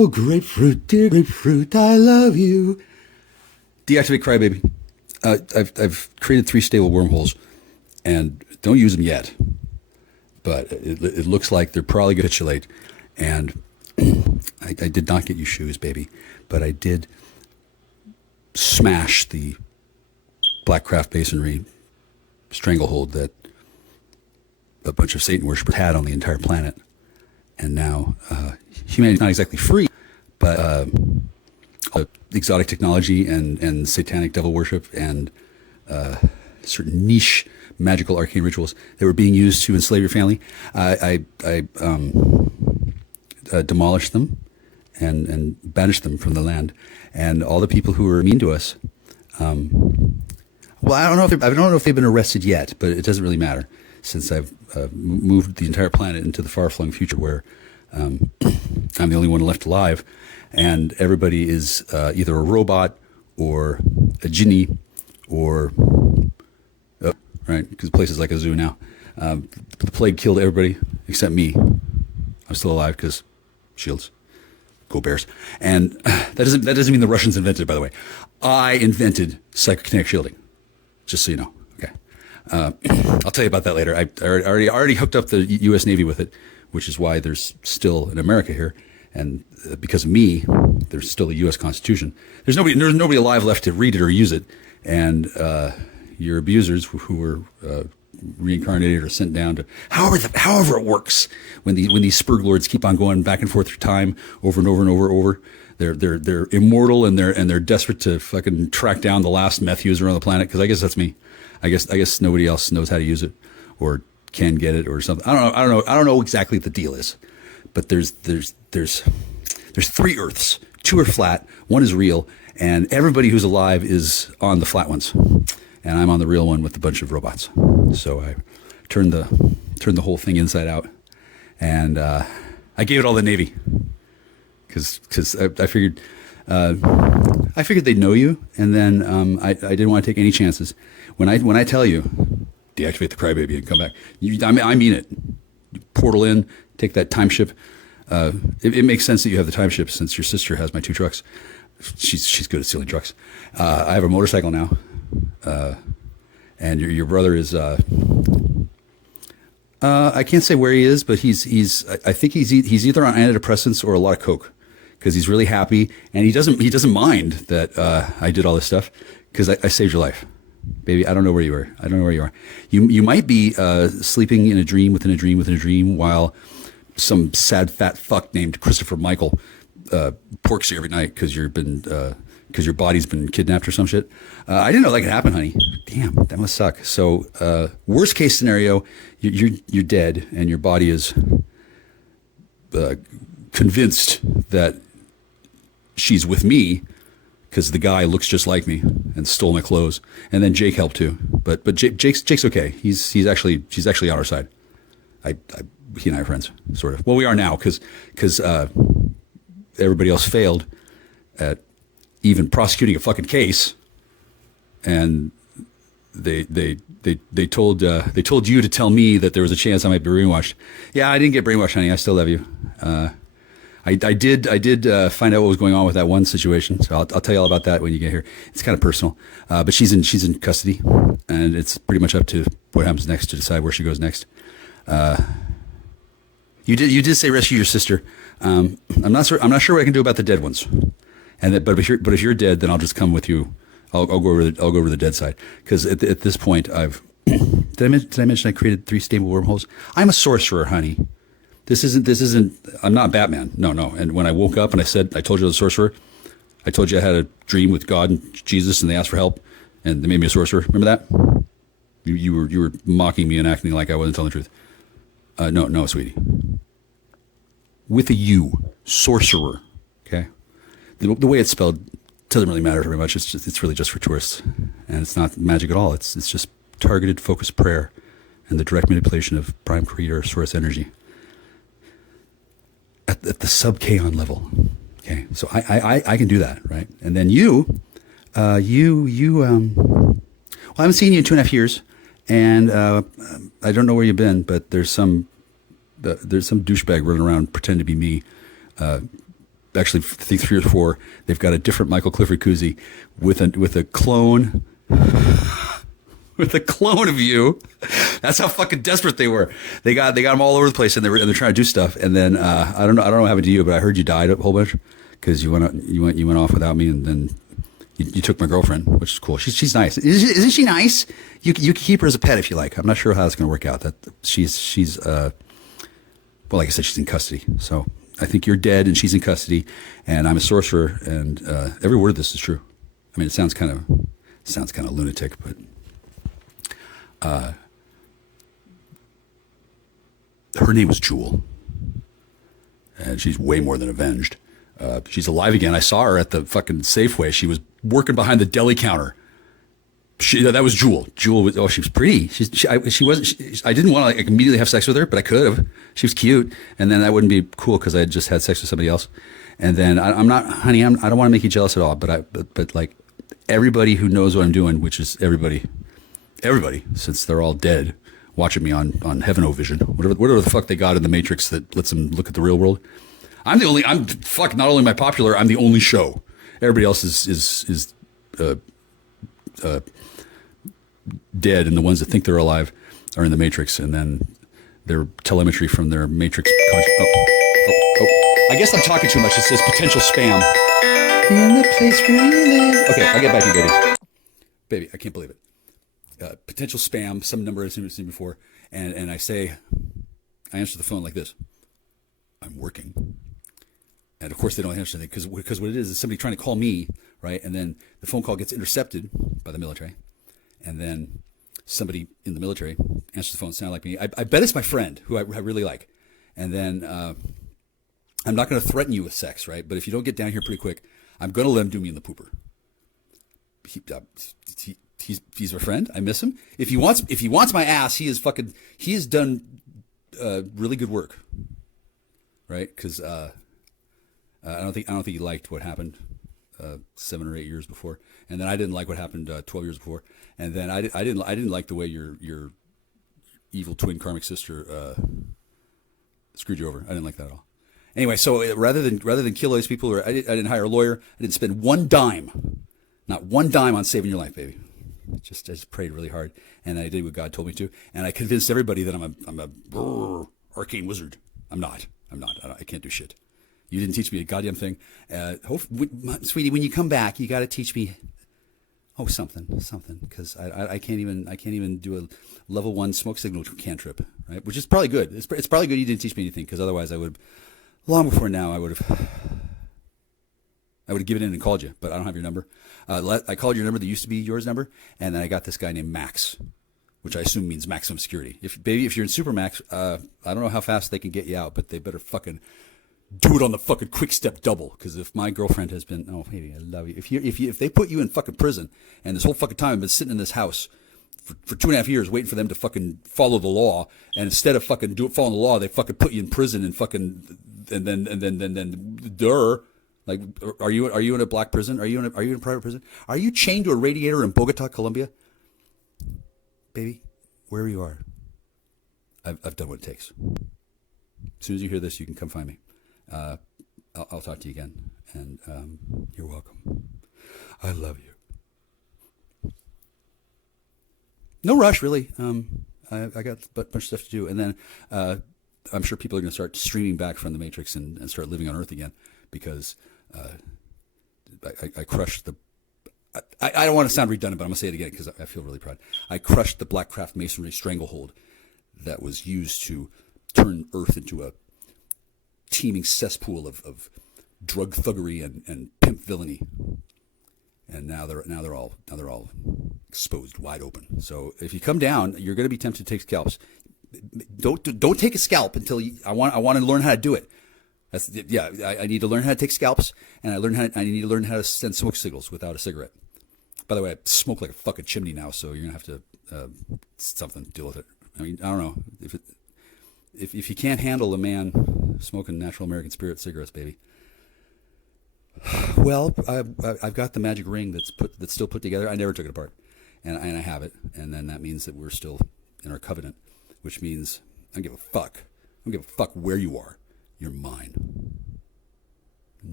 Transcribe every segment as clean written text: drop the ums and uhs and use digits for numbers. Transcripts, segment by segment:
Oh, grapefruit, dear grapefruit, I love you. Deactivate crybaby. I've created 3 stable wormholes, and don't use them yet. But it looks like they're probably going to capitulate. And I did not get you shoes, baby, but I did smash the Blackcraft Masonry stranglehold that a bunch of Satan worshippers had on the entire planet. And now humanity's not exactly free, but exotic technology and satanic devil worship and certain niche magical arcane rituals that were being used to enslave your family, I demolished them and banished them from the land. And all the people who were mean to us, well, I don't know if they've been arrested yet, but it doesn't really matter, since I've moved the entire planet into the far-flung future where I'm the only one left alive, and everybody is either a robot or a genie or right, because the place is like a zoo now. The plague killed everybody except me. I'm still alive because shields. Go Bears. And that doesn't mean the Russians invented it, by the way. I invented psychokinetic shielding, just so you know. Okay. I'll tell you about that later. I already hooked up the U.S. Navy with it, which is why there's still an America here. And because of me, there's still a U.S. Constitution. There's nobody alive left to read it or use it. And your abusers who were reincarnated or sent down to however it works when these spurg lords keep on going back and forth through time over and over and over. They're immortal and they're desperate to fucking track down the last meth user on the planet, because I guess that's me. I guess nobody else knows how to use it or can get it or something. I don't know exactly what the deal is, but there's 3 Earths. 2 are flat, 1 is real, and everybody who's alive is on the flat ones. And I'm on the real one with a bunch of robots. So I turned the whole thing inside out, and I gave it all the Navy because I figured they'd know you, and then I didn't want to take any chances. When I tell you deactivate the crybaby and come back, I mean it. You portal in, take that time ship. It makes sense that you have the time ship since your sister has my 2 trucks. She's good at stealing trucks. I have a motorcycle now. And your brother is, I can't say where he is, but I think he's either on antidepressants or a lot of coke, because he's really happy, and he doesn't mind that, I did all this stuff, because I saved your life, baby. I don't know where you are. I don't know where you are. You might be, sleeping in a dream within a dream within a dream while some sad fat fuck named Christopher Michael, porks you every night because your body's been kidnapped or some shit. I didn't know that could happen, honey. Damn, that must suck. So, worst case scenario, you're dead and your body is convinced that she's with me because the guy looks just like me and stole my clothes. And then Jake helped too, but Jake's okay. She's actually on our side. He and I are friends, sort of. Well, we are now because everybody else failed at even prosecuting a fucking case, and they told you to tell me that there was a chance I might be brainwashed. Yeah, I didn't get brainwashed, honey. I still love you. I did find out what was going on with that one situation, so I'll tell you all about that when you get here. It's kind of personal, but she's in custody, and it's pretty much up to what happens next to decide where she goes next. You did say rescue your sister. I'm not sure what I can do about the dead ones. But if you're dead, then I'll just come with you. I'll go over the dead side, because at this point did I mention I created 3 stable wormholes? I'm a sorcerer, honey. This isn't. I'm not Batman. No. And when I woke up and I told you I was a sorcerer, I told you I had a dream with God and Jesus, and they asked for help, and they made me a sorcerer. Remember that? You were mocking me and acting like I wasn't telling the truth. No, sweetie. With a U, sorcerer. Okay. The way it's spelled doesn't really matter very much. It's really just for tourists, and it's not magic at all. It's just targeted, focused prayer and the direct manipulation of prime creator source energy at the sub-kaon level. Okay, so I can do that, right? And then well, I haven't seen you in 2.5 years, and I don't know where you've been, but there's some douchebag running around pretending to be me, actually, I think 3 or 4. They've got a different Michael Kuczi with a clone. With a clone of you. That's how fucking desperate they were. They got them all over the place, and they're trying to do stuff. And then I don't know what happened to you, but I heard you died a whole bunch because you went off without me, and then you took my girlfriend, which is cool. She's nice. Isn't she nice? You can keep her as a pet if you like. I'm not sure how that's going to work out. That she's well, like I said, she's in custody. So I think you're dead, and she's in custody, and I'm a sorcerer, and every word of this is true. I mean, it sounds kind of lunatic, but. Her name was Jewel, and she's way more than avenged. She's alive again. I saw her at the fucking Safeway. She was working behind the deli counter. That was Jewel. Jewel was, she was pretty. She wasn't, I didn't want to like immediately have sex with her, but I could have. She was cute. And then that wouldn't be cool because I had just had sex with somebody else. And then I'm not, honey, I don't want to make you jealous at all, but like everybody who knows what I'm doing, which is everybody, since they're all dead, watching me on Heaven O Vision, whatever the fuck they got in the Matrix that lets them look at the real world. I'm not only am I popular, I'm the only show. Everybody else is dead, and the ones that think they're alive are in the Matrix, and then their telemetry from their Matrix. I guess I'm talking too much. It says potential spam. In the place where you live. Okay, I'll get back to you, baby. Baby, I can't believe it. Potential spam, some number I've seen before, and I answer the phone like this. I'm working. And of course they don't answer anything because what it is somebody trying to call me, right? And then the phone call gets intercepted by the military. And then somebody in the military answers the phone, sound like me. I bet it's my friend who I really like. And then I'm not going to threaten you with sex, right? But if you don't get down here pretty quick, I'm going to let him do me in the pooper. He's my friend. I miss him. If he wants my ass, he has done really good work, right? Because I don't think he liked what happened 7 or 8 years before, and then I didn't like what happened 12 years before, and then I didn't like the way your evil twin karmic sister screwed you over. I didn't like that at all. Anyway, so rather than kill all these people, I didn't hire a lawyer. I didn't spend not one dime on saving your life, baby. I just prayed really hard, and I did what God told me to, and I convinced everybody that I'm a arcane wizard. I'm not. I can't do shit. You didn't teach me a goddamn thing. Sweetie, when you come back, you got to teach me something, because I can't even do a level 1 smoke signal cantrip, right? Which is probably good. It's probably good you didn't teach me anything, because otherwise I would, long before now, I would have given in and called you, but I don't have your number. I called your number that used to be yours number, and then I got this guy named Max, which I assume means maximum security. If you're in Supermax, I don't know how fast they can get you out, but they better fucking do it on the fucking quick step double. Because if my girlfriend has been, oh baby, I love you. If they put you in fucking prison, and this whole fucking time I've been sitting in this house for 2.5 years waiting for them to fucking follow the law, and instead of fucking following the law, they fucking put you in prison and fucking and then like, are you in a black prison? Are you in a private prison? Are you chained to a radiator in Bogota, Colombia? Baby, wherever you are, I've done what it takes. As soon as you hear this, you can come find me. I'll talk to you again, and you're welcome. I love you. No rush, really. I got a bunch of stuff to do, and then I'm sure people are going to start streaming back from the Matrix and start living on Earth again, because I crushed the. I don't want to sound redundant, but I'm going to say it again because I feel really proud. I crushed the Black Craft Masonry stranglehold that was used to turn Earth into a teeming cesspool of drug thuggery and pimp villainy. And now they're all exposed wide open. So if you come down, you're going to be tempted to take scalps. Don't take a scalp until I want to learn how to do it. I need to learn how to take scalps, and I need to learn how to send smoke signals without a cigarette. By the way, I smoke like a fucking chimney now, so you're gonna have to deal with it. I mean, I don't know if you can't handle a man smoking natural American Spirit cigarettes, baby. Well, I've got the magic ring that's still put together. I never took it apart, and I have it, and then that means that we're still in our covenant, which means I don't give a fuck. I don't give a fuck where you are. You're mine.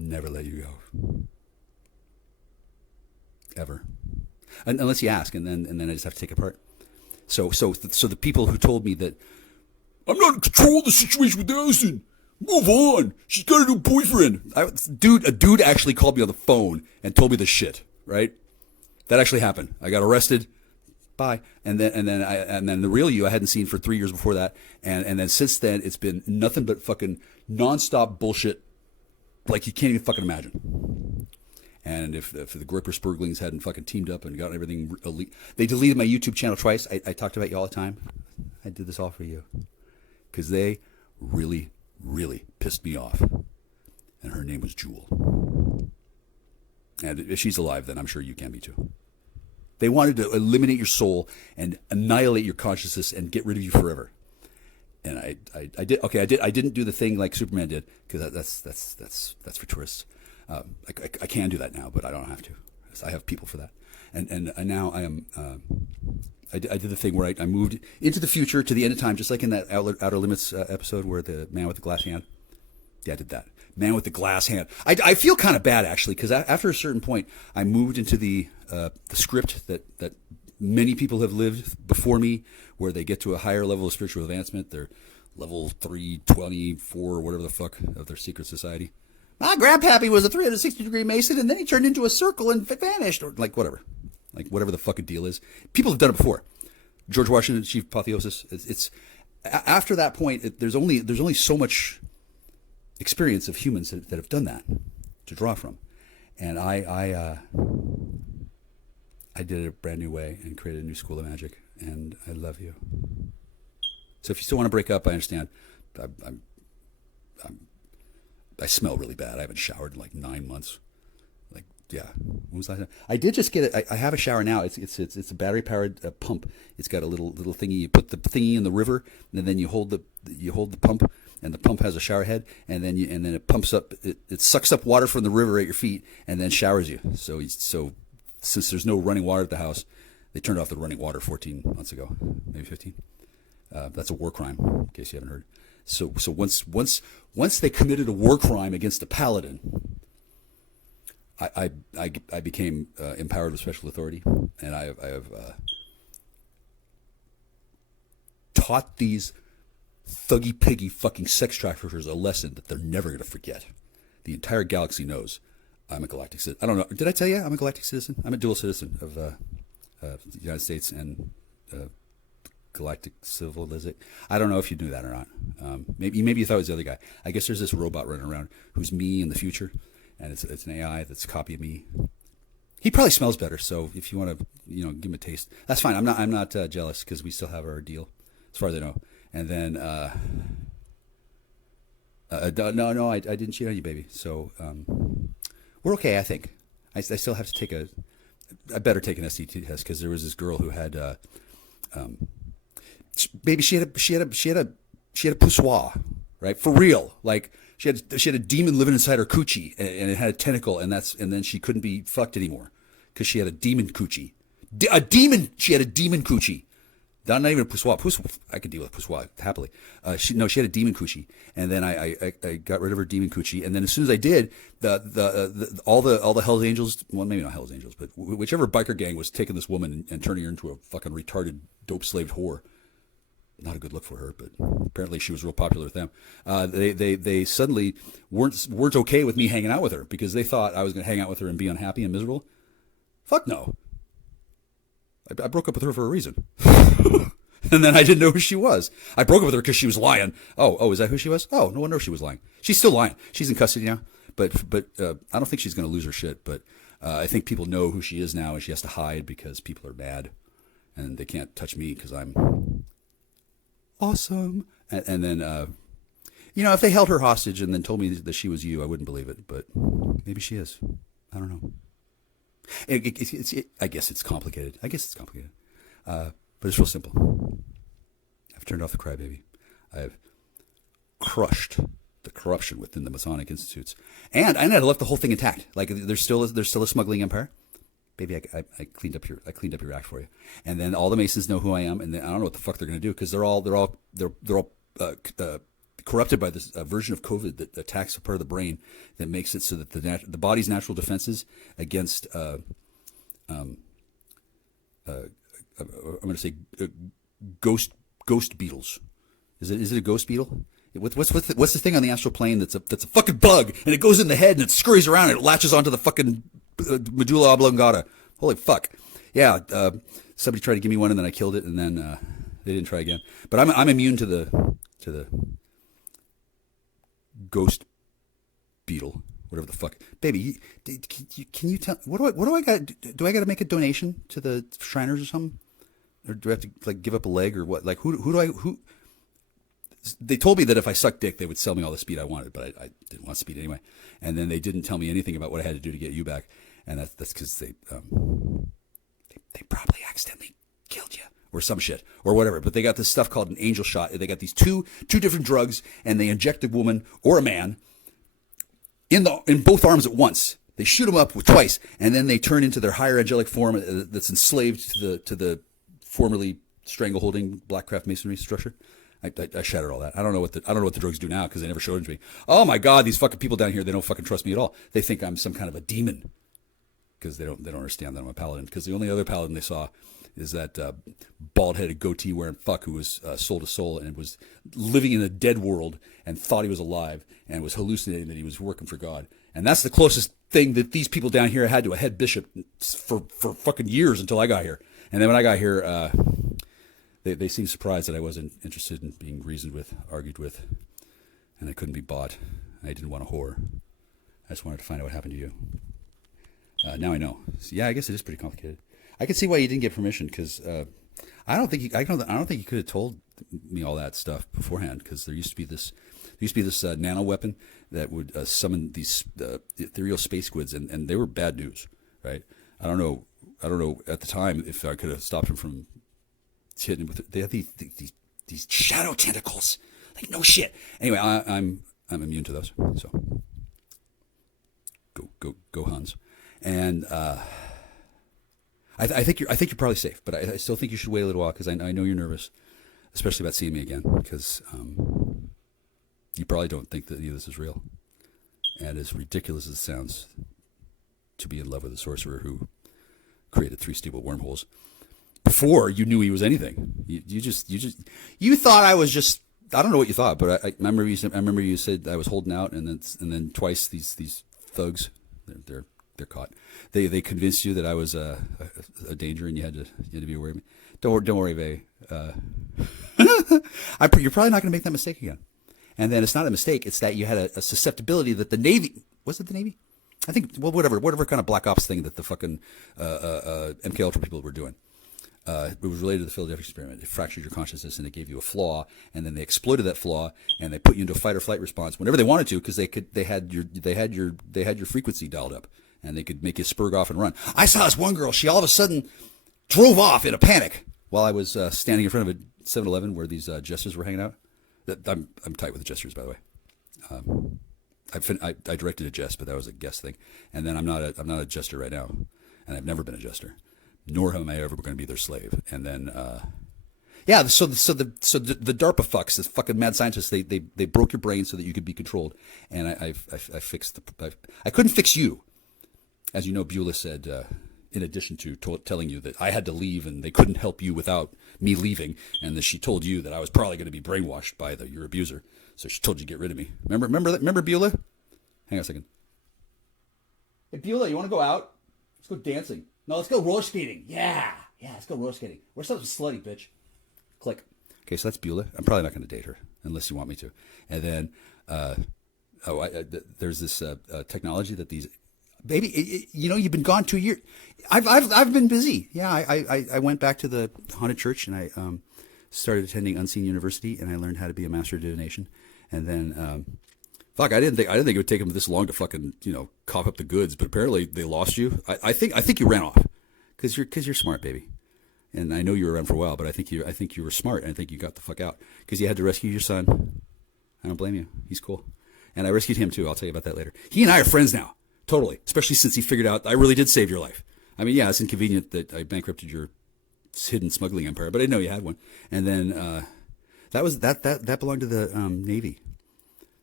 never let you go. Ever. Unless you ask, and then I just have to take it apart. So the people who told me that I'm not in control of the situation with Allison. Move on. She's got a new boyfriend. A dude actually called me on the phone and told me this shit. Right? That actually happened. I got arrested. Bye. And then the real you I hadn't seen for 3 years before that. And then since then it's been nothing but fucking nonstop bullshit, like you can't even fucking imagine. And if the Gripper Spurglings hadn't fucking teamed up and gotten everything elite, they deleted my YouTube channel twice. I talked about you all the time. I did this all for you because they really, really pissed me off. And her name was Jewel. And if she's alive, then I'm sure you can be too. They wanted to eliminate your soul and annihilate your consciousness and get rid of you forever. And I did. Okay, I didn't do the thing like Superman did because that's for tourists. I can do that now, but I don't have to. I have people for that. And now I am. I did the thing where I moved into the future to the end of time, just like in that Outer Limits episode where the man with the glass hand. Yeah, I did that. Man with the glass hand. I feel kind of bad actually because after a certain point, I moved into the script that many people have lived before me, where they get to a higher level of spiritual advancement. They're level 324 or whatever the fuck of their secret society. My grandpappy was a 360-degree Mason, and then he turned into a circle and vanished, or like whatever the fucking deal is. People have done it before. George Washington, chief apotheosis. It's after that point. There's only so much experience of humans that have done that to draw from, and I did it a brand new way and created a new school of magic, and I love you. So if you still want to break up, I understand. I smell really bad. I haven't showered in like 9 months. Like, yeah. When was last time? I did just get it. I have a shower now. It's a battery powered pump. It's got a little thingy. You put the thingy in the river, and then you hold the pump, and the pump has a shower head, and then it pumps up. It sucks up water from the river at your feet, and then showers you. So since there's no running water at the house, they turned off the running water 14 months ago, maybe 15. That's a war crime, in case you haven't heard. So once they committed a war crime against a paladin, I became empowered with special authority, and I have taught these thuggy piggy fucking sex traffickers a lesson that they're never going to forget. The entire galaxy knows I'm a galactic citizen. I don't know. Did I tell you I'm a galactic citizen? I'm a dual citizen of the United States and galactic civilization. I don't know if you knew that or not. Maybe you thought it was the other guy. I guess there's this robot running around who's me in the future, and it's an AI that's copying me. He probably smells better, so if you want to, give him a taste, that's fine. I'm not jealous because we still have our deal, as far as I know. And then, no, I didn't cheat on you, baby. So we're okay, I think. I still have to take I better take an STT test because there was this girl who had, baby, she had a poussoir, right? For real, like she had a demon living inside her coochie, and it had a tentacle, and then she couldn't be fucked anymore because she had a demon coochie. She had a demon coochie. Not even a poussoir. I could deal with poussoir happily. She had a demon coochie, and then I got rid of her demon coochie, and then as soon as I did, all the Hell's Angels, well, maybe not Hell's Angels, but whichever biker gang was taking this woman and turning her into a fucking retarded dope slaved whore. Not a good look for her, but apparently she was real popular with them. They suddenly weren't okay with me hanging out with her because they thought I was going to hang out with her and be unhappy and miserable. Fuck no. I broke up with her for a reason. And then I didn't know who she was. I broke up with her because she was lying. Oh, is that who she was? Oh, no wonder she was lying. She's still lying. She's in custody now. But I don't think she's going to lose her shit. But I think people know who she is now, and she has to hide because people are mad. And they can't touch me because I'm awesome. And then, if they held her hostage and then told me that she was you, I wouldn't believe it. But maybe she is. I don't know. I guess it's complicated. But it's real simple. I've turned off the crybaby. I've crushed the corruption within the Masonic institutes, and I left the whole thing intact. Like there's still a smuggling empire. Baby, I cleaned up your act for you, and then all the Masons know who I am, and then I don't know what the fuck they're gonna do because they're all corrupted by this version of COVID that attacks a part of the brain that makes it so that the body's natural defenses against I'm going to say ghost beetles. Is it a ghost beetle? What's the thing on the astral plane that's a fucking bug, and it goes in the head and it scurries around and it latches onto the fucking medulla oblongata. Holy fuck! Yeah, somebody tried to give me one and then I killed it, and then they didn't try again. But I'm immune to the ghost beetle, whatever the fuck. Baby, can you tell what do I got? Do I got to make a donation to the Shriners or something, or do I have to like give up a leg or what? Like who? They told me that if I sucked dick, they would sell me all the speed I wanted, but I didn't want speed anyway. And then they didn't tell me anything about what I had to do to get you back, and that's because they probably accidentally killed you or some shit or whatever. But they got this stuff called an angel shot. They got these two different drugs, and they inject a woman or a man in both arms at once. They shoot them up twice, and then they turn into their higher angelic form that's enslaved to the formerly strangleholding blackcraft masonry structure. I shattered all that. I don't know what the drugs do now because they never showed it to me. Oh my God, these fucking people down here, they don't fucking trust me at all. They think I'm some kind of a demon because they don't understand that I'm a paladin. Because the only other paladin they saw is that bald-headed goatee wearing fuck who was soul to soul and was living in a dead world and thought he was alive and was hallucinating that he was working for God. And that's the closest thing that these people down here had to a head bishop for fucking years until I got here. And then when I got here, they seemed surprised that I wasn't interested in being reasoned with, argued with, and I couldn't be bought. I didn't want a whore. I just wanted to find out what happened to you. Now I know. So, yeah, I guess it is pretty complicated. I can see why you didn't get permission because I don't think you could have told me all that stuff beforehand because there used to be this nano weapon that would summon these ethereal space squids and they were bad news, right? I don't know at the time if I could have stopped them from hitting with. They have these shadow tentacles, like no shit. Anyway, I'm immune to those. So go Hans. And I think you're probably safe, but I still think you should wait a little while because I know you're nervous, especially about seeing me again because you probably don't think that any of this is real. And as ridiculous as it sounds to be in love with a sorcerer who created 3 stable wormholes before you knew he was anything, you thought I was just. I don't know what you thought, but I remember you said I was holding out, and then twice these thugs, they're caught. They convinced you that I was a danger, and you had to be aware of me. Don't worry, Vay. You're probably not going to make that mistake again. And then it's not a mistake; it's that you had a susceptibility that the Navy was it the Navy? I think whatever kind of black ops thing that the fucking MK Ultra people were doing. It was related to the Philadelphia experiment. It fractured your consciousness and it gave you a flaw, and then they exploited that flaw and they put you into a fight or flight response whenever they wanted to because they had your frequency dialed up and they could make you spurg off and run. I saw this one girl. She all of a sudden drove off in a panic while I was standing in front of a 7-Eleven where these jesters were hanging out. I'm tight with the jesters, by the way. I directed a jest, but that was a guest thing. And then I'm not a jester right now, and I've never been a jester. Nor am I ever going to be their slave. And then, so the DARPA fucks, the fucking mad scientists, they broke your brain so that you could be controlled. And I fixed I couldn't fix you, as you know. Beulah said, in addition to telling you that I had to leave and they couldn't help you without me leaving, and that she told you that I was probably going to be brainwashed by your abuser, so she told you to get rid of me. Remember Beulah? Hang on a second. Hey Beulah, you want to go out? Let's go dancing. No, let's go roller skating. Yeah, let's go roller skating. We're so slutty, bitch. Click. Okay, so that's Beulah. I'm probably not going to date her unless you want me to. And then, there's this technology that these, baby, you've been gone 2 years. I've been busy. Yeah, I went back to the haunted church and I started attending Unseen University and I learned how to be a master of divination. And then, fuck, I didn't think it would take them this long to fucking, cough up the goods, but apparently they lost you. I think you ran off because you're smart, baby. And I know you were around for a while, but I think you were smart, and I think you got the fuck out because you had to rescue your son. I don't blame you. He's cool, and I rescued him too. I'll tell you about that later. He and I are friends now, totally. Especially since he figured out I really did save your life. I mean, yeah, it's inconvenient that I bankrupted your hidden smuggling empire, but I didn't know you had one. And then that belonged to the Navy.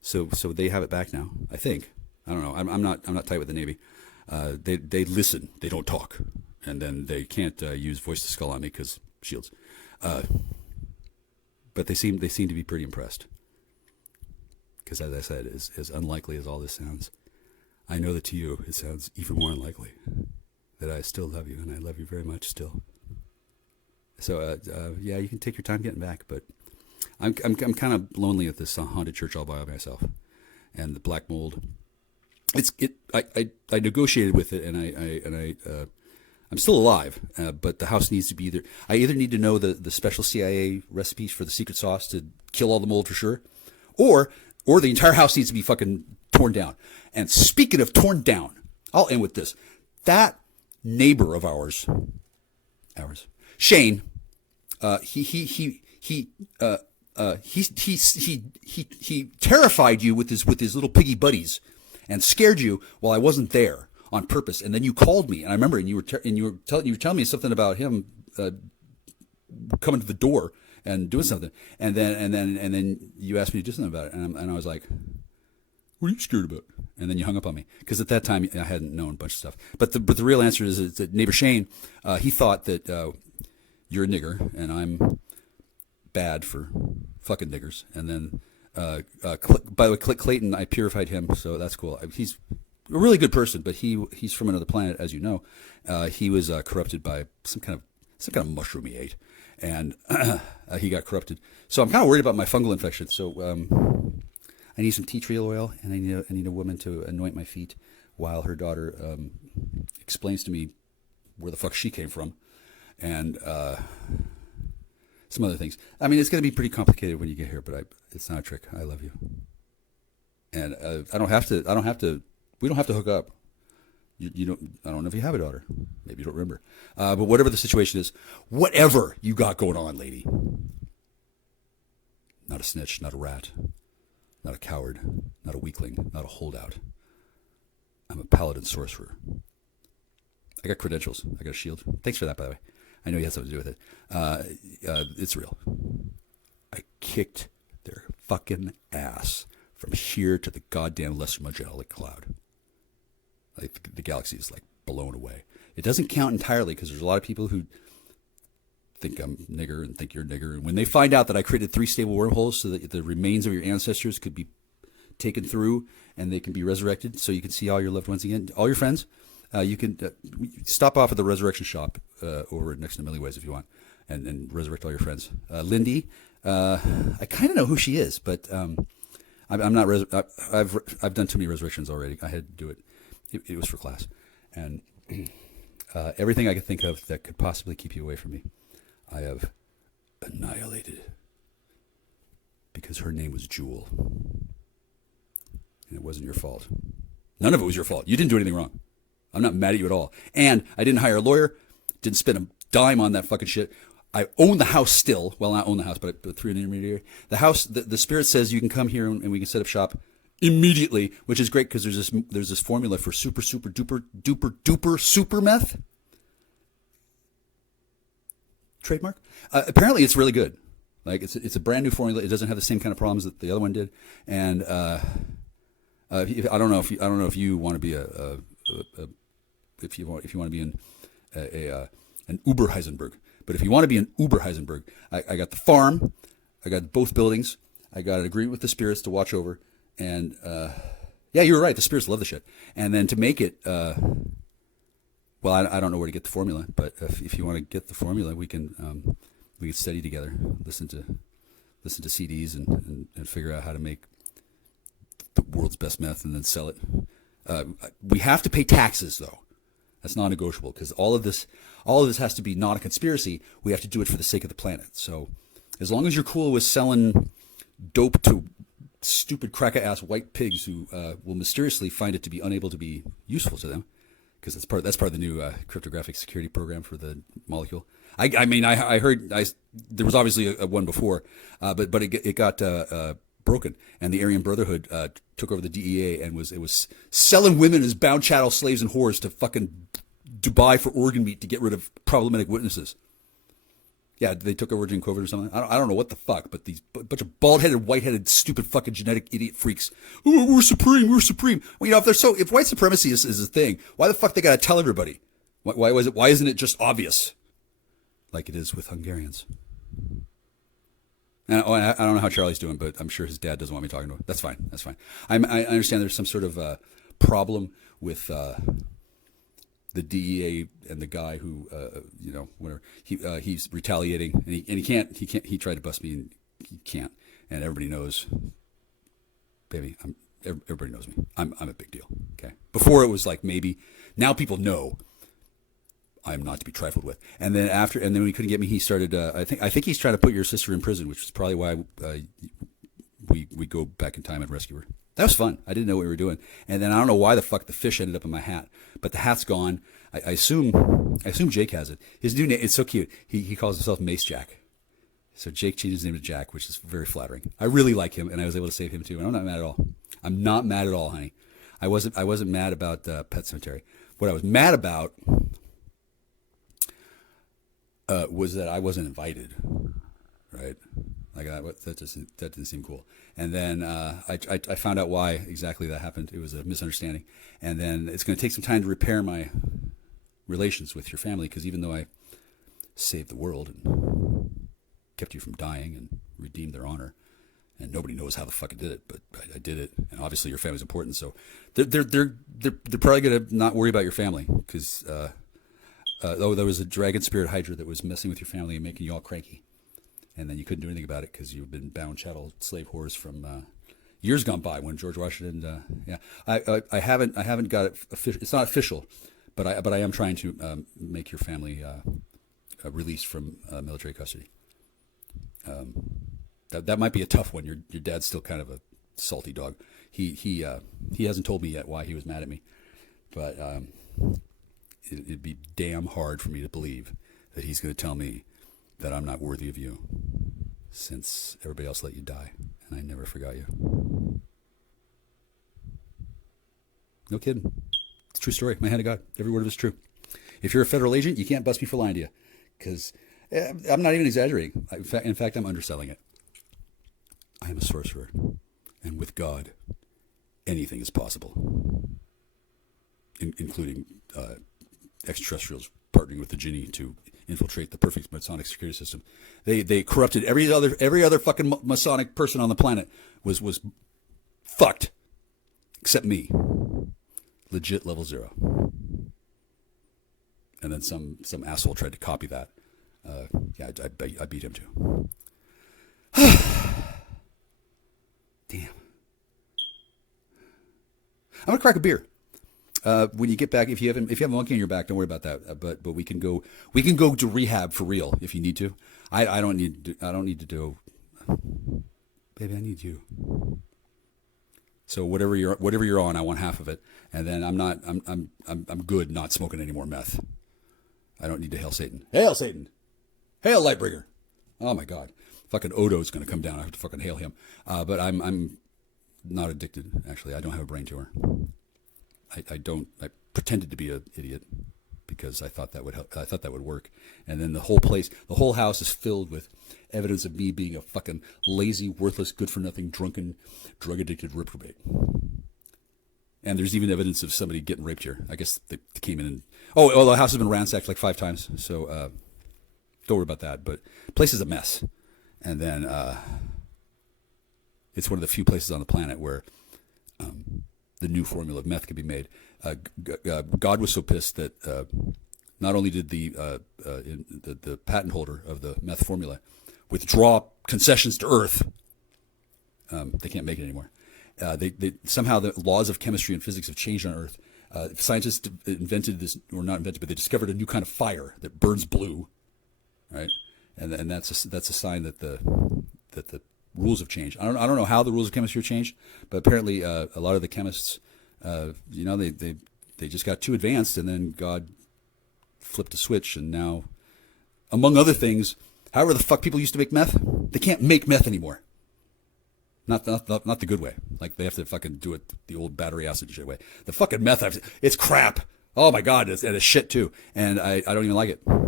So they have it back now. I think. I don't know. I'm not tight with the Navy. They listen. They don't talk, and then they can't use voice to skull on me because shields. But they seem to be pretty impressed. Because as I said, as unlikely as all this sounds, I know that to you it sounds even more unlikely that I still love you, and I love you very much still. So yeah, you can take your time getting back, but I'm kind of lonely at this haunted church all by myself, and the black mold. I negotiated with it, and I'm still alive, but the house needs to be I either need to know the special CIA recipes for the secret sauce to kill all the mold for sure, or the entire house needs to be fucking torn down. And speaking of torn down, I'll end with this. That neighbor of ours, Shane, he terrified you with his little piggy buddies, and scared you while I wasn't there on purpose. And then you called me, and I remember, and you were telling me something about him coming to the door and doing something, and then you asked me to do something about it, and I was like, "What are you scared about?" And then you hung up on me because at that time I hadn't known a bunch of stuff. But the real answer is that neighbor Shane, he thought that you're a nigger and I'm bad for fucking niggers. And then by the way, Clayton, I purified him, so that's cool. He's a really good person, but he's from another planet, as you know. He was corrupted by some kind of mushroom he ate, and he got corrupted. So I'm kind of worried about my fungal infection. So I need some tea tree oil, and I need a woman to anoint my feet while her daughter explains to me where the fuck she came from, and some other things. I mean, it's going to be pretty complicated when you get here, but it's not a trick. I love you, and I don't have to. We don't have to hook up. You don't. I don't know if you have a daughter. Maybe you don't remember. But whatever the situation is, whatever you got going on, lady. Not a snitch, not a rat, not a coward, not a weakling, not a holdout. I'm a paladin sorcerer. I got credentials. I got a shield. Thanks for that, by the way. I know you had something to do with it. It's real. I kicked their fucking ass from here to the goddamn Lesser Magellanic Cloud. Like the galaxy is like blown away. It doesn't count entirely because there's a lot of people who think I'm nigger and think you're nigger. And when they find out that I created 3 stable wormholes so that the remains of your ancestors could be taken through and they can be resurrected, so you can see all your loved ones again, all your friends. You can stop off at the resurrection shop over next to Millie Ways if you want, and resurrect all your friends. Lindy, I kind of know who she is, but I'm not. I've done too many resurrections already. I had to do it. It was for class, and everything I could think of that could possibly keep you away from me, I have annihilated. Because her name was Jewel, and it wasn't your fault. None of it was your fault. You didn't do anything wrong. I'm not mad at you at all. And I didn't hire a lawyer. Didn't spend a dime on that fucking shit. I own the house still. Well, not own the house, but through an intermediary. The house, the spirit says you can come here and we can set up shop immediately, which is great because there's this formula for super duper super meth. Trademark. Apparently, it's really good. Like it's a brand new formula. It doesn't have the same kind of problems that the other one did. And I don't know if you want to be if you want to be an Uber Heisenberg. But if you want to be an Uber Heisenberg, I got the farm, I got both buildings, I got an agreement with the spirits to watch over, and yeah, you were right. The spirits love the shit. And then to make it, well, I don't know where to get the formula, but if you want to get the formula, we can study together, listen to CDs, and figure out how to make the world's best meth and then sell it. We have to pay taxes, though. That's non-negotiable because all of this has to be not a conspiracy. We have to do it for the sake of the planet. So as long as you're cool with selling dope to stupid cracker-ass white pigs who will mysteriously find it to be unable to be useful to them, because that's part of the new cryptographic security program for the molecule. I heard there was obviously a one before, but it got broken, and the Aryan Brotherhood took over the DEA and was selling women as bound chattel slaves and whores to fucking Dubai for organ meat to get rid of problematic witnesses. Yeah, they took over during COVID or something. I don't know what the fuck, but these bunch of bald-headed, white-headed, stupid fucking genetic idiot freaks. Oh, we're supreme, we're supreme. Well, if white supremacy is a thing, why the fuck they gotta tell everybody? Why isn't it just obvious? Like it is with Hungarians. And I don't know how Charlie's doing, but I'm sure his dad doesn't want me talking to him. That's fine. That's fine. I understand there's some sort of problem with the DEA and the guy who, whatever, he's retaliating, and he can't. He tried to bust me, and he can't. And everybody knows, baby. Everybody knows me. I'm a big deal. Okay. Before it was like maybe. Now people know. I'm not to be trifled with. And then when he couldn't get me, he started. I think he's trying to put your sister in prison, which is probably why we go back in time and rescue her. That was fun. I didn't know what we were doing. And then I don't know why the fuck the fish ended up in my hat, but the hat's gone. I assume Jake has it. His new name, it's so cute. He calls himself Mace Jack. So Jake changed his name to Jack, which is very flattering. I really like him, and I was able to save him too. And I'm not mad at all. I'm not mad at all, honey. I wasn't mad about Pet Cemetery. What I was mad about was that I wasn't invited, right? Like that didn't seem cool. And then I found out why exactly that happened. It was a misunderstanding. And then it's going to take some time to repair my relations with your family, because even though I saved the world and kept you from dying and redeemed their honor, and nobody knows how the fuck I did it, but I did it. And obviously your family's important, so they're probably going to not worry about your family, because there was a dragon spirit hydra that was messing with your family and making you all cranky. And then you couldn't do anything about it because you've been bound chattel slave whores from years gone by when George Washington. I haven't got it official. It's not official, but I am trying to make your family released from military custody. That might be a tough one. Your dad's still kind of a salty dog. He hasn't told me yet why he was mad at me, but it'd be damn hard for me to believe that he's going to tell me that I'm not worthy of you, since everybody else let you die, and I never forgot you. No kidding. It's a true story. My hand to God. Every word of it is true. If you're a federal agent, you can't bust me for lying to you, because I'm not even exaggerating. In fact, I'm underselling it. I am a sorcerer, and with God, anything is possible, including extraterrestrials partnering with the genie to infiltrate the perfect Masonic security system. They corrupted every other fucking Masonic person on the planet was fucked, except me. Legit level 0. And then some asshole tried to copy that. I beat him too. Damn. I'm gonna crack a beer. When you get back, if you have a monkey on your back, don't worry about that. But we can go to rehab for real if you need to. I don't need to do. Baby, I need you. So whatever you're on, I want half of it, and then I'm good not smoking any more meth. I don't need to hail Satan. Hail Satan. Hail Lightbringer. Oh my God. Fucking Odo's gonna come down. I have to fucking hail him. But I'm not addicted. Actually, I don't have a brain tumor. I pretended to be an idiot because I thought that would help. I thought that would work. And then the whole house is filled with evidence of me being a fucking lazy, worthless, good-for-nothing, drunken, drug-addicted reprobate. And there's even evidence of somebody getting raped here. I guess they came in and... Oh, the house has been ransacked like 5 times, so don't worry about that. But the place is a mess. And then it's one of the few places on the planet where... the new formula of meth could be made. God was so pissed that not only did the patent holder of the meth formula withdraw concessions to Earth, they can't make it anymore. They somehow the laws of chemistry and physics have changed on Earth. Scientists invented this, or not invented, but they discovered a new kind of fire that burns blue, right? And that's a sign that the rules have changed. I don't know how the rules of chemistry have changed, but apparently a lot of the chemists, they just got too advanced, and then God flipped a switch, and now, among other things, however the fuck people used to make meth, they can't make meth anymore. Not the good way. Like they have to fucking do it the old battery acid shit way. The fucking meth, it's crap. Oh my God, and it's shit too, and I don't even like it.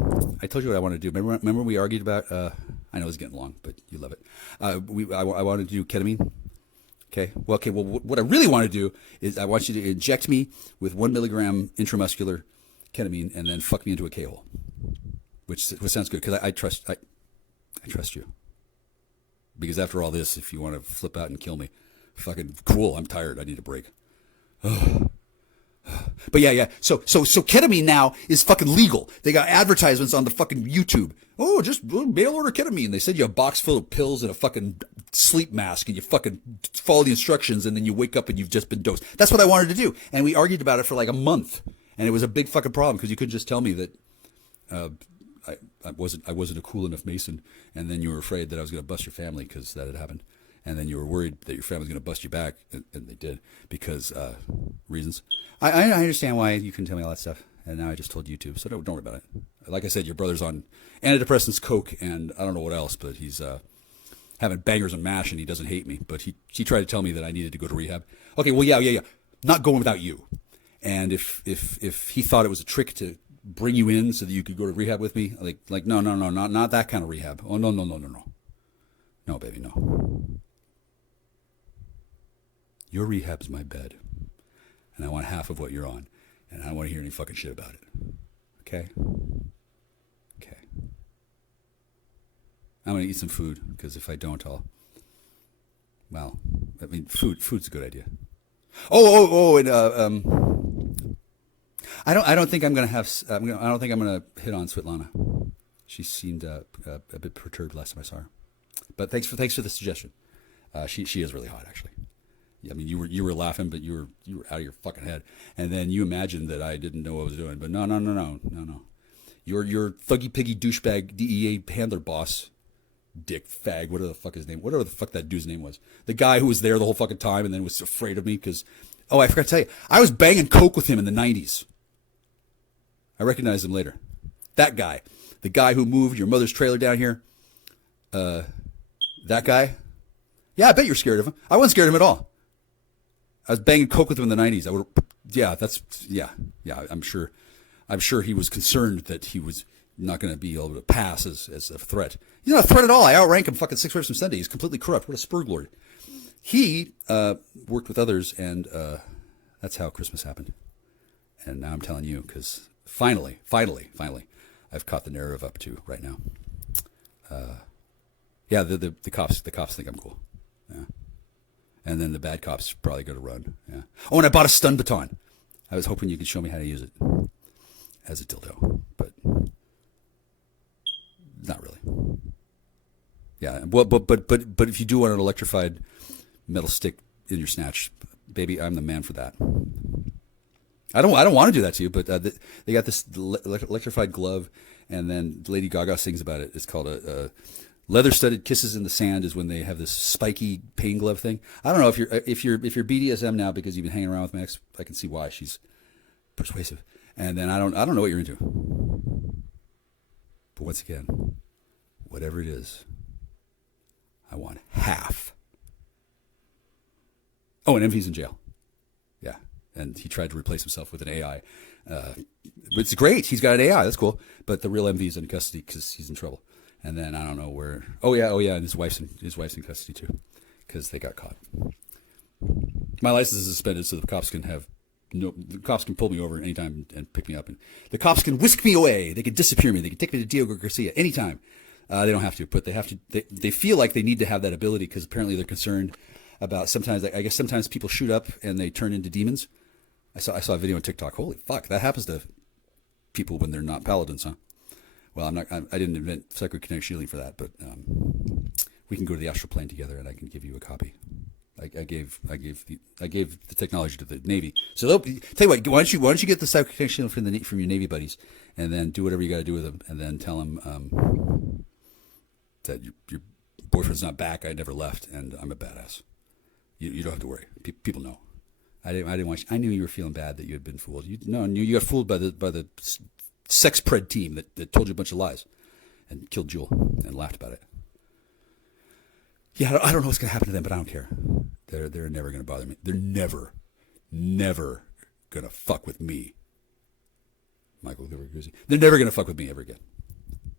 I told you what I wanted to do. Remember we argued about. I know it's getting long, but you love it. I wanted to do ketamine. Okay. Well, okay. Well, what I really want to do is I want you to inject me with 1 milligram intramuscular ketamine and then fuck me into a K-hole, which sounds good because I trust you. Because after all this, if you want to flip out and kill me, fucking cool. I'm tired. I need a break. But yeah. So ketamine now is fucking legal. They got advertisements on the fucking YouTube. Oh, just mail order ketamine. They said you have a box full of pills and a fucking sleep mask, and you fucking follow the instructions, and then you wake up and you've just been dosed. That's what I wanted to do, and we argued about it for like a month, and it was a big fucking problem because you couldn't just tell me that I wasn't a cool enough Mason, and then you were afraid that I was going to bust your family because that had happened. And then you were worried that your family was going to bust you back, and they did because reasons. I understand why you couldn't tell me all that stuff, and now I just told you to, so don't worry about it. Like I said, your brother's on antidepressants, coke, and I don't know what else, but he's having bangers and mash, and he doesn't hate me. But he tried to tell me that I needed to go to rehab. Okay, well, yeah. Not going without you. And if he thought it was a trick to bring you in so that you could go to rehab with me, like no, not that kind of rehab. Oh, no. No, baby, no. Your rehab's my bed, and I want half of what you're on, and I don't want to hear any fucking shit about it. Okay? Okay. I'm going to eat some food, because if I don't, food's a good idea. And I don't think I'm going to have, I don't think I'm going to hit on Svetlana. She seemed a bit perturbed last time I saw her. But thanks for the suggestion. She is really hot, actually. I mean, you were laughing, but you were out of your fucking head. And then you imagined that I didn't know what I was doing. But no. Your thuggy piggy douchebag DEA handler boss, dick fag, whatever the fuck that dude's name was. The guy who was there the whole fucking time and then was afraid of me because, I forgot to tell you, I was banging coke with him in the 90s. I recognized him later. That guy. The guy who moved your mother's trailer down here. That guy. Yeah, I bet you're scared of him. I wasn't scared of him at all. I was banging coke with him in the 90s. I'm sure he was concerned that he was not going to be able to pass as a threat. He's not a threat at all. I outrank him fucking 6 reps from Sunday. He's completely corrupt. What a spurglord. He worked with others, and that's how Christmas happened. And now I'm telling you, because finally, I've caught the narrative up to right now. The cops think I'm cool. Yeah. And then the bad cops probably go to run. Yeah. Oh, and I bought a stun baton. I was hoping you could show me how to use it as a dildo, but not really. Yeah. Well, but if you do want an electrified metal stick in your snatch, baby, I'm the man for that. I don't want to do that to you, but they got this electrified glove, and then Lady Gaga sings about it. It's called a leather-studded kisses in the sand is when they have this spiky pain glove thing. I don't know if you're BDSM now because you've been hanging around with my ex. I can see why she's persuasive. And then I don't know what you're into. But once again, whatever it is, I want half. Oh, and MV's in jail. Yeah, and he tried to replace himself with an AI. It's great. He's got an AI. That's cool. But the real MV's in custody because he's in trouble. And then I don't know where. Oh yeah, and his wife's in custody too, because they got caught. My license is suspended, so the cops can pull me over anytime and pick me up, and the cops can whisk me away. They can disappear me. They can take me to Diego Garcia anytime. They don't have to, but they have to. They feel like they need to have that ability because apparently they're concerned about sometimes. I guess sometimes people shoot up and they turn into demons. I saw a video on TikTok. Holy fuck, that happens to people when they're not paladins, huh? Well, I didn't invent psychokinetic shielding for that, but we can go to the astral plane together, and I can give you a copy. I gave the technology to the Navy. So tell you what, why don't you get the psychokinetic shielding from your Navy buddies, and then do whatever you got to do with them, and then tell them that your boyfriend's not back. I never left, and I'm a badass. You don't have to worry. People know. I didn't want you. I knew you were feeling bad that you had been fooled. You got fooled by the sex pred team that told you a bunch of lies and killed Jewel and laughed about it. Yeah, I don't know what's going to happen to them, but I don't care. They're never going to bother me. They're never going to fuck with me. Michael Kuczi. They're never going to fuck with me ever again.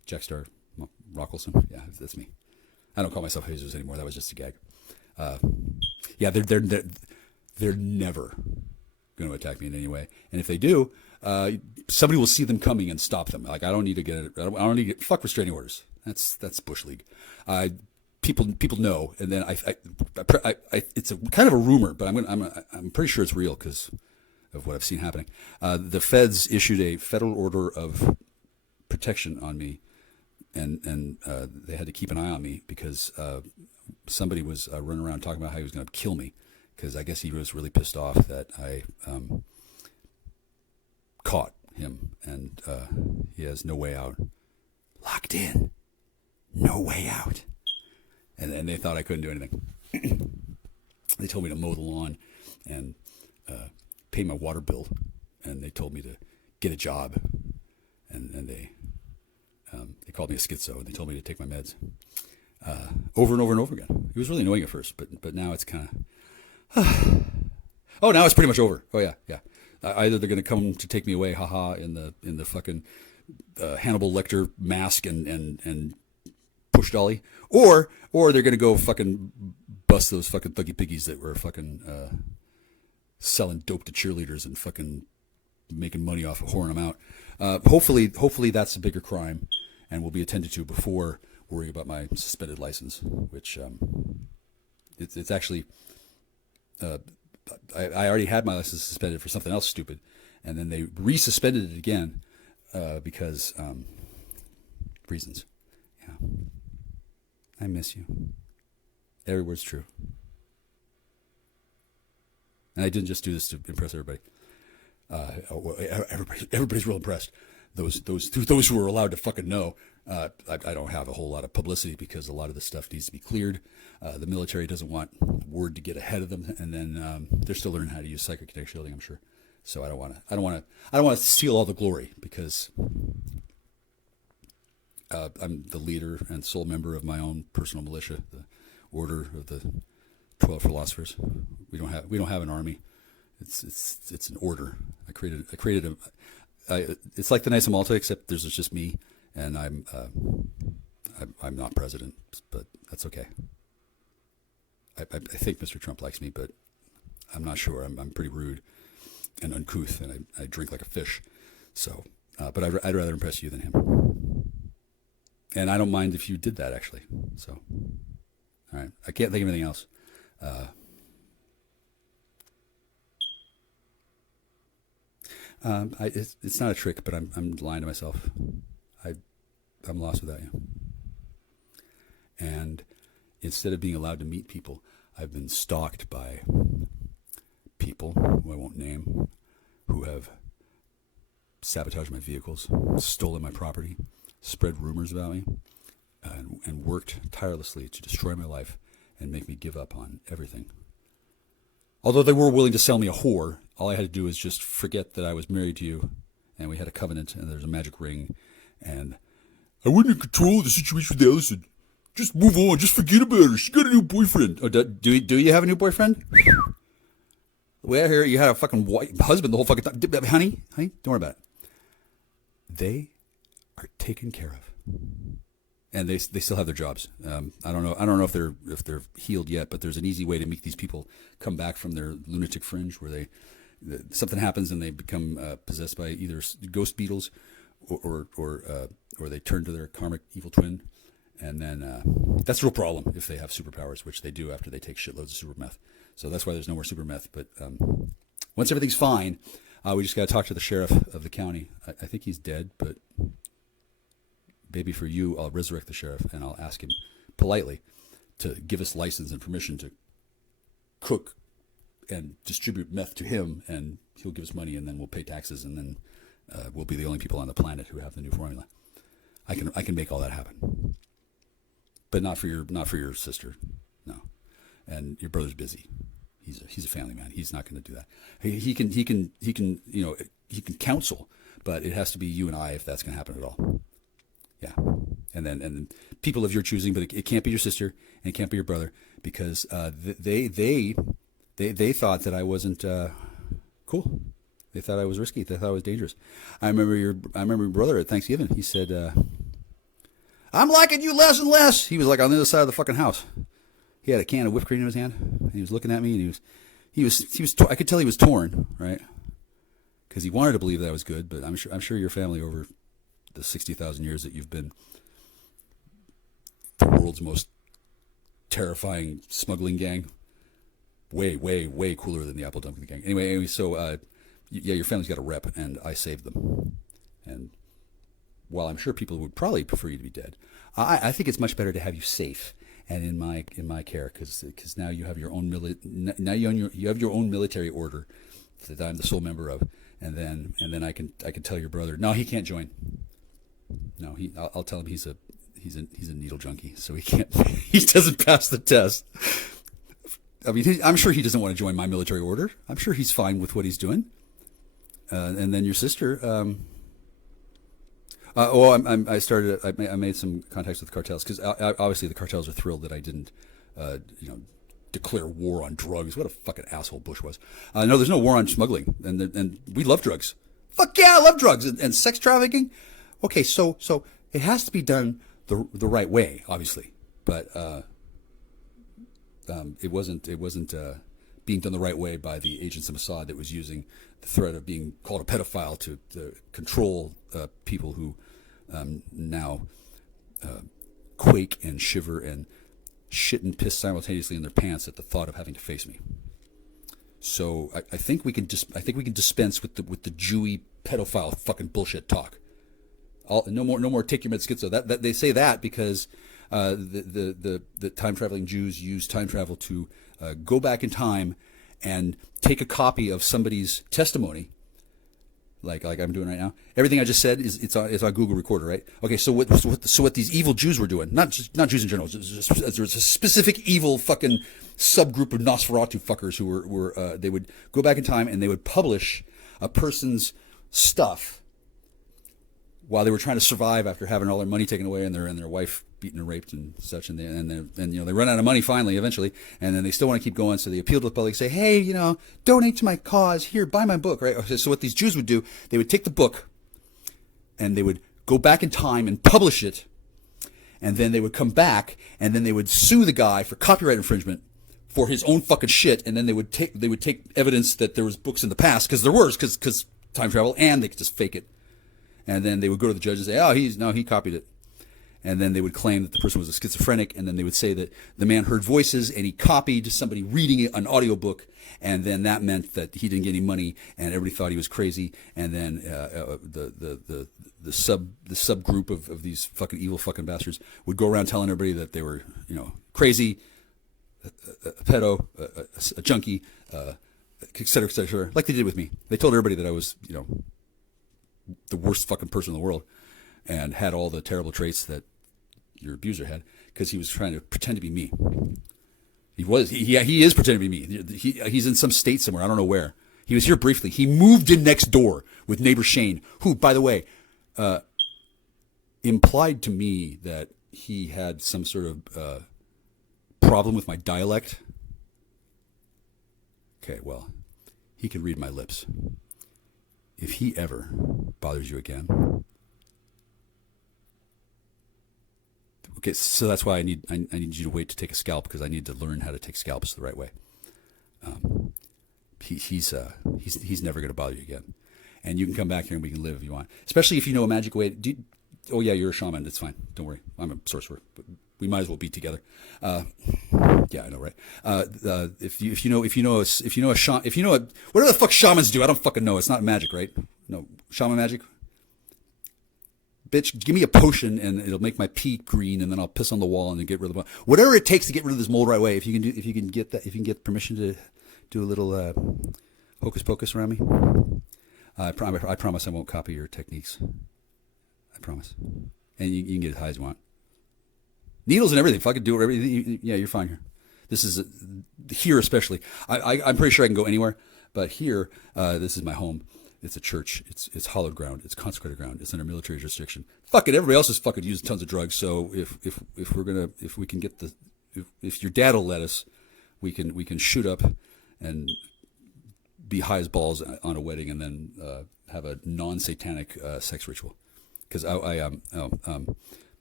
Jackstar Rockelson. Yeah, that's me. I don't call myself Jesus anymore. That was just a gag. Yeah, they're never going to attack me in any way. And if they do, somebody will see them coming and stop them. Like I don't need to get fuck restraining orders. That's Bush League. People know, and then I it's a kind of a rumor, but I'm pretty sure it's real because of what I've seen happening. The feds issued a federal order of protection on me, and they had to keep an eye on me because somebody was running around talking about how he was going to kill me because I guess he was really pissed off that I caught him, and he has no way out. Locked in, no way out. And they thought I couldn't do anything. They told me to mow the lawn and pay my water bill, and they told me to get a job, and they called me a schizo, and they told me to take my meds over and over and over again. It was really annoying at first, but now it's kind of oh, now it's pretty much over. Oh yeah. Either they're going to come to take me away, haha, in the fucking Hannibal Lecter mask and push dolly, or they're going to go fucking bust those fucking thuggy piggies that were fucking selling dope to cheerleaders and fucking making money off of whoring them out. Hopefully that's a bigger crime and will be attended to before worrying about my suspended license, which it's actually I already had my license suspended for something else stupid, and then they resuspended it again because reasons. Yeah, I miss you. Every word's true, and I didn't just do this to impress everybody. Everybody's real impressed. Those who were allowed to fucking know. I don't have a whole lot of publicity because a lot of this stuff needs to be cleared. The military doesn't want word to get ahead of them, and then they're still learning how to use psychic kinetic shielding, I'm sure. So I don't want to steal all the glory because I'm the leader and sole member of my own personal militia, the Order of the 12 Philosophers. We don't have an army. It's an order. I created it's like the Knights of Malta, except there's just me, and I'm not president, but that's okay. I think Mr. Trump likes me, but I'm not sure. I'm pretty rude and uncouth, and I drink like a fish. So, but I'd rather impress you than him. And I don't mind if you did that, actually. So, all right. I can't think of anything else. It's not a trick, but I'm lying to myself. I'm lost without you. And instead of being allowed to meet people, I've been stalked by people who I won't name, who have sabotaged my vehicles, stolen my property, spread rumors about me, and worked tirelessly to destroy my life and make me give up on everything. Although they were willing to sell me a whore, all I had to do was just forget that I was married to you, and we had a covenant, and there's a magic ring, and I wasn't in control of the situation with Allison. Just move on. Just forget about her. She got a new boyfriend. Oh, do you have a new boyfriend? The way I hear it, you had a fucking husband the whole fucking time. Honey, don't worry about it. They are taken care of, and they still have their jobs. I don't know if they're healed yet, but there's an easy way to make these people come back from their lunatic fringe, where something happens and they become possessed by either ghost beetles or they turn to their karmic evil twin. And then that's a real problem if they have superpowers, which they do after they take shitloads of super meth. So that's why there's no more super meth. But once everything's fine, we just got to talk to the sheriff of the county. I think he's dead, but maybe for you, I'll resurrect the sheriff and I'll ask him politely to give us license and permission to cook and distribute meth to him, and he'll give us money, and then we'll pay taxes, and then we'll be the only people on the planet who have the new formula. I can make all that happen. But not for your sister, no. And your brother's busy. He's a family man. He's not going to do that. He can counsel, but it has to be you and I if that's going to happen at all. Yeah, and then people of your choosing, but it can't be your sister and it can't be your brother because they thought that I wasn't cool. They thought I was risky. They thought I was dangerous. I remember your brother at Thanksgiving. He said, I'm liking you less and less. He was like on the other side of the fucking house. He had a can of whipped cream in his hand, and he was looking at me, and he was. I could tell he was torn, right? Because he wanted to believe that I was good, but I'm sure your family over the 60,000 years that you've been the world's most terrifying smuggling gang, way, way, way cooler than the apple dumpling gang. Anyway, so yeah, your family's got a rep, and I saved them. And while I'm sure people would probably prefer you to be dead, I think it's much better to have you safe and in my care, because now you have your own you have your own military order that I'm the sole member of, and then I can tell your brother, no, he can't join. No, I'll tell him he's a needle junkie, so he can't. He doesn't pass the test. I mean, I'm sure he doesn't want to join my military order. I'm sure he's fine with what he's doing. And then your sister. I made some contacts with cartels, because obviously the cartels are thrilled that I didn't, declare war on drugs. What a fucking asshole Bush was. No, there's no war on smuggling, and we love drugs. Fuck yeah, I love drugs and sex trafficking. Okay, so it has to be done the right way, obviously, but it wasn't being done the right way by the agents of Mossad that was using the threat of being called a pedophile to control people who now quake and shiver and shit and piss simultaneously in their pants at the thought of having to face me. So I think we can dispense with the Jewy pedophile fucking bullshit talk. No more take your meds schizo. That they say that because the time traveling Jews use time travel to go back in time and take a copy of somebody's testimony, like I'm doing right now. Everything I just said is on Google Recorder, right? Okay, so what these evil Jews were doing, not Jews in general, there's a specific evil fucking subgroup of Nosferatu fuckers who were they would go back in time and they would publish a person's stuff while they were trying to survive after having all their money taken away and their wife beaten and raped and such, and they run out of money finally, eventually, and then they still want to keep going, so they appeal to the public, say, hey, donate to my cause, here, buy my book, right? So what these Jews would do, they would take the book and they would go back in time and publish it, and then they would come back and then they would sue the guy for copyright infringement for his own fucking shit, and then they would take evidence that there was books in the past, because there was, because time travel, and they could just fake it. And then they would go to the judge and say, oh, he copied it. And then they would claim that the person was a schizophrenic, and then they would say that the man heard voices and he copied somebody reading an audiobook, and then that meant that he didn't get any money, and everybody thought he was crazy. And then the subgroup of these fucking evil fucking bastards would go around telling everybody that they were crazy, a pedo, a junkie, et cetera, like they did with me. They told everybody that I was the worst fucking person in the world, and had all the terrible traits that your abuser had, because he was trying to pretend to be me. He is pretending to be me. He's in some state somewhere, I don't know where. He was here briefly. He moved in next door with neighbor Shane, who, by the way, implied to me that he had some sort of problem with my dialect. Okay, well, he can read my lips. If he ever bothers you again, okay, so that's why I need you to wait to take a scalp, because I need to learn how to take scalps the right way. He's never going to bother you again, and you can come back here and we can live if you want. Especially if you know a magic way. Oh yeah, you're a shaman. That's fine. Don't worry. I'm a sorcerer. But we might as well be together. Yeah, I know, right? If you know a shaman, whatever the fuck shamans do, I don't fucking know. It's not magic, right? No, shaman magic. Bitch, give me a potion and it'll make my pee green, and then I'll piss on the wall and then get rid of the mold. Whatever it takes to get rid of this mold right away. If you can get permission to do a little hocus pocus around me, I promise I won't copy your techniques. I promise. And you can get as high as you want. Needles and everything. Fucking do everything. Yeah, you're fine here. This is here especially. I'm pretty sure I can go anywhere, but here, this is my home. It's a church. It's hallowed ground. It's consecrated ground. It's under military jurisdiction. Fucking everybody else is fucking using tons of drugs. So if we can get if your dad will let us, we can shoot up and be high as balls on a wedding, and then have a non-satanic sex ritual. Because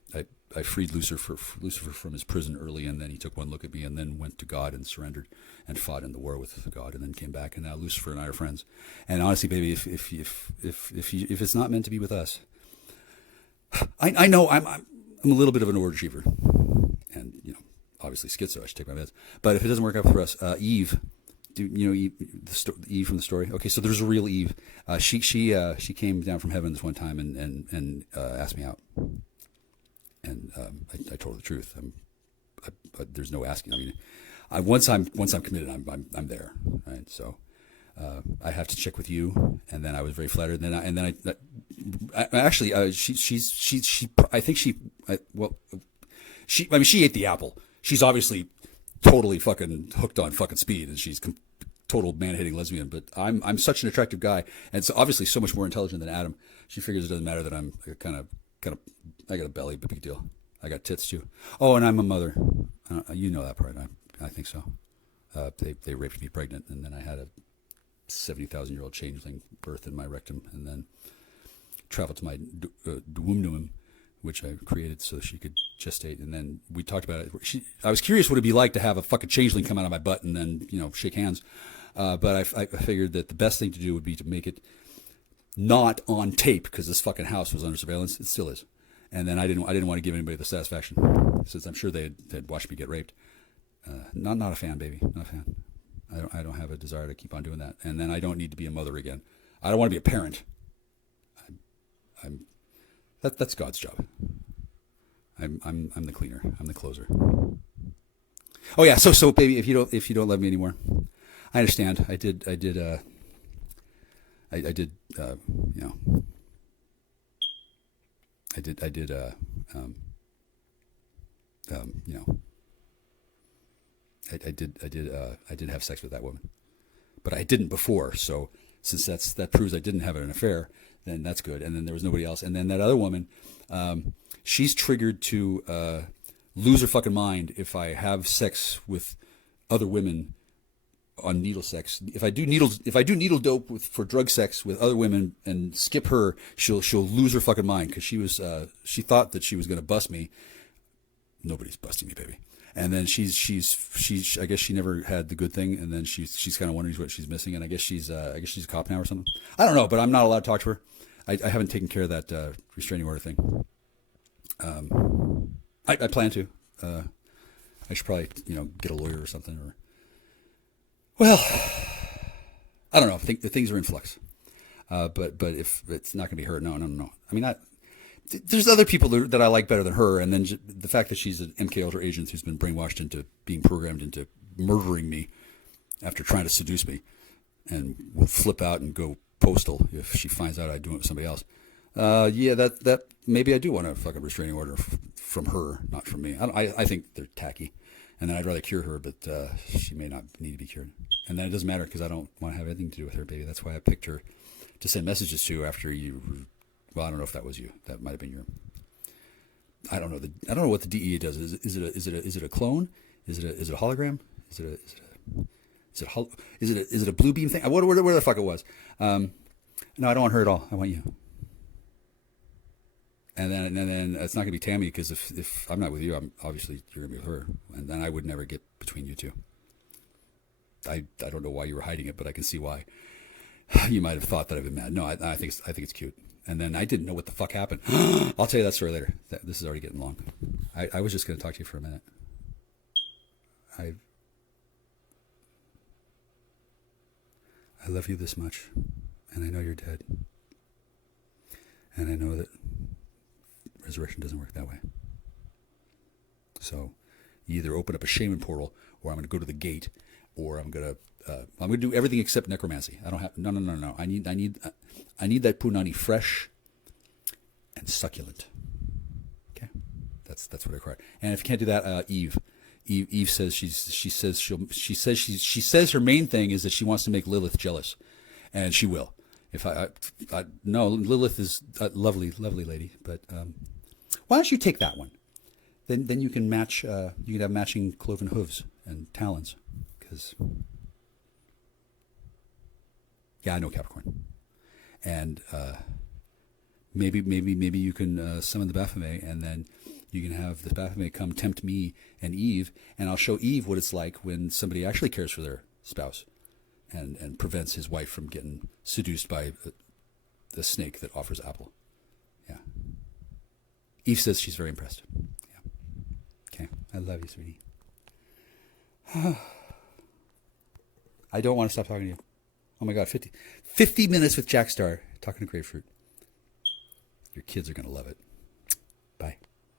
I freed Lucifer from his prison early, and then he took one look at me, and then went to God and surrendered, and fought in the war with God, and then came back, and now Lucifer and I are friends. And honestly, baby, if it's not meant to be with us, I know I'm a little bit of an overachiever, and obviously schizo. I should take my meds. But if it doesn't work out for us, Eve. Eve, Eve from the story? Okay, so there's a real Eve. She came down from heaven this one time and asked me out, and I told her the truth. There's no asking. I mean, once I'm committed, I'm there. Right. So I have to check with you, and then I was very flattered. And then she ate the apple. She's obviously totally fucking hooked on fucking speed, and she's total man-hating lesbian. But I'm such an attractive guy, and so obviously so much more intelligent than Adam. She figures it doesn't matter that I'm kind of I got a belly, but big deal. I got tits too. Oh, and I'm a mother. You know that part. I think so. They raped me pregnant, and then I had a 70,000-year-old changeling birth in my rectum, and then traveled to my womb, which I created so she could gestate. And then we talked about it. I was curious what it'd be like to have a fucking changeling come out of my butt and then shake hands. But I figured that the best thing to do would be to make it not on tape, because this fucking house was under surveillance. It still is. And then I didn't want to give anybody the satisfaction, since I'm sure they'd watched me get raped. Not a fan, baby. Not a fan. I don't have a desire to keep on doing that. And then I don't need to be a mother again. I don't want to be a parent. That's God's job. I'm the cleaner. I'm the closer. Oh yeah. So baby, if you don't love me anymore, I understand. I did have sex with that woman, but I didn't before. So since that proves I didn't have an affair, then that's good. And then there was nobody else. And then that other woman, she's triggered to lose her fucking mind if I have sex with other women on needle sex. If I do needle dope for drug sex with other women and skip her, she'll lose her fucking mind, because she thought that she was going to bust me. Nobody's busting me, baby. And then she's I guess she never had the good thing, and then she's kind of wondering what she's missing, and I guess she's a cop now or something. I don't know, but I'm not allowed to talk to her. I haven't taken care of that restraining order thing. I plan to. I should probably get a lawyer or something, or well, I don't know. I think the things are in flux. But if it's not going to be her, no. I mean, there's other people that I like better than her, and then the fact that she's an MK Ultra agent who's been brainwashed into being programmed into murdering me after trying to seduce me, and will flip out and go postal if she finds out I do it with somebody else. Yeah, that maybe I do want a fucking restraining order from her, not from me. I think they're tacky, and then I'd rather cure her, but she may not need to be cured. And then it doesn't matter, because I don't want to have anything to do with her, baby. That's why I picked her to send messages to after you. Well, I don't know if that was you. That might have been your. I don't know. I don't know what the DEA does. Is it a clone? Is it a hologram? Is it a blue beam thing? Where the fuck it was? No, I don't want her at all. I want you. And then it's not gonna be Tammy, because if I'm not with you, I'm obviously you're gonna be with her, and then I would never get between you two. I don't know why you were hiding it, but I can see why. You might have thought that I've been mad. No, I think it's cute. And then I didn't know what the fuck happened. I'll tell you that story later. This is already getting long. I was just going to talk to you for a minute. I love you this much, and I know you're dead. And I know that resurrection doesn't work that way. So you either open up a shaman portal, or I'm going to go to the gate, or I'm going to do everything except necromancy. I don't have no. I need that punani fresh and succulent. Okay, that's what I require. And if you can't do that, Eve says she says her main thing is that she wants to make Lilith jealous, and she will. If no, Lilith is a lovely lady, but why don't you take that one? Then you can match. You can have matching cloven hooves and talons, because. Yeah, I know Capricorn, and maybe you can summon the Baphomet, and then You can have the Baphomet come tempt me and Eve, and I'll show Eve what it's like when somebody actually cares for their spouse and prevents his wife from getting seduced by the snake that offers apple. Yeah. Eve says she's very impressed. Yeah. Okay. I love you, sweetie. I don't want to stop talking to you. Oh my God, 50 minutes with Jack Star talking to grapefruit. Your kids are going to love it.